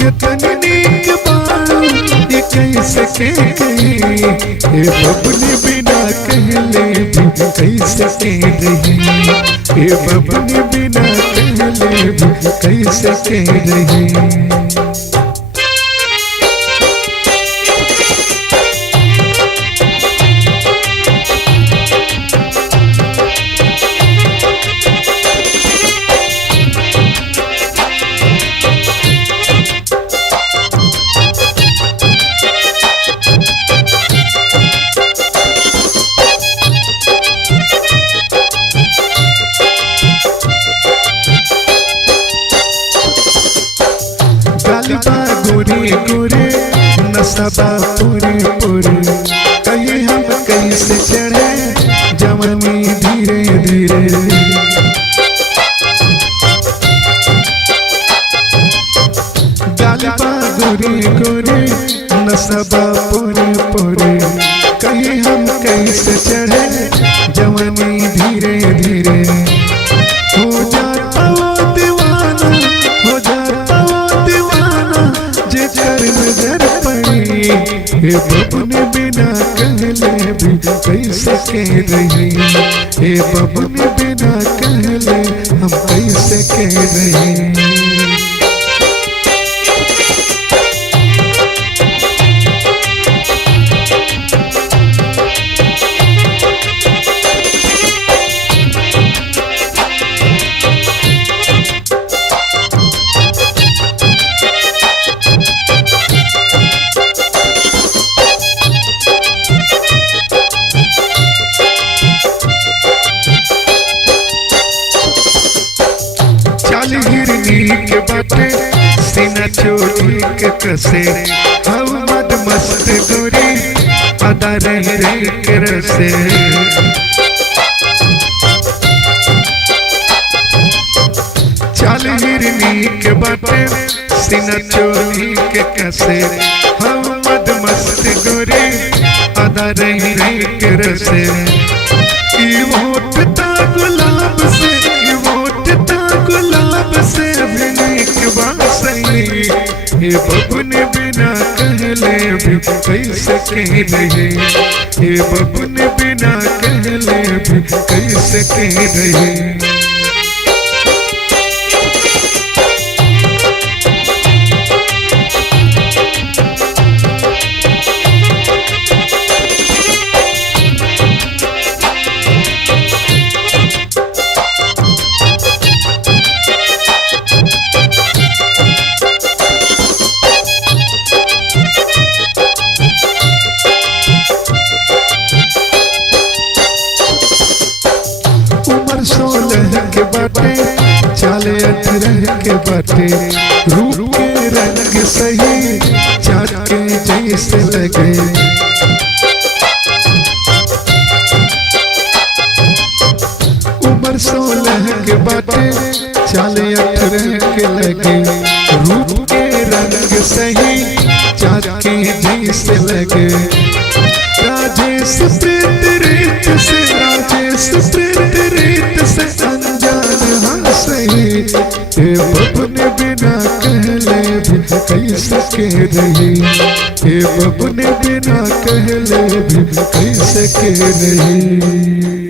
कितनी नीक बारू ये कैसे कह गई, ये बबनी बिना कहले भी कैसे कह रही, ये बबनी बिना कहले भी कैसे कह रही। गोरे गोरे नसबा पूरे पूरे, कहीं हम कैसे चढ़े जवानी धीरे धीरे। गालबा गोरे गोरे नसबा पूरे पूरे, कहीं हम कैसे चढ़े जवानी धीरे धीरे। हो जाता वो दीवाना, हो जाता वो दीवाना जेकर नजर पड़ी, ये बबनी बिना कहले भी कैसे कह रही, ये बबनी बिना कहले हम कैसे कह रही। हिरनी के बाटे सीना चोली के कसे, हम मद मस्त गोरी अदा रही रही के रसे। चाल हिरनी के बाटे सीना चोली के कसे, हम मद मस्त गोरी अदा रही रही के रसे। ई वोटता गुलाब से, ई वोटता गुलाब से भिनिक बासली, ये बबनी बिना कहले भी कैसे कह रही, ये बबनी बिना कहले भी कैसे कह रही। उम्र 16 के बाटे, चाले 18 के बाटे, रूप के रंग सही चाँद के जैसे लगे। उम्र 16 के बाटे, चाले 18 के लगे, रूप के रंग सही चाँद के जैसे लगे। राजेश प्रीत रीत से, राजेश प्रीत रीत से अनजान हंसे, ये बबनी बिना कहले भी कैसे कह रही, ये बबनी बिना कहले भी कैसे कह रही।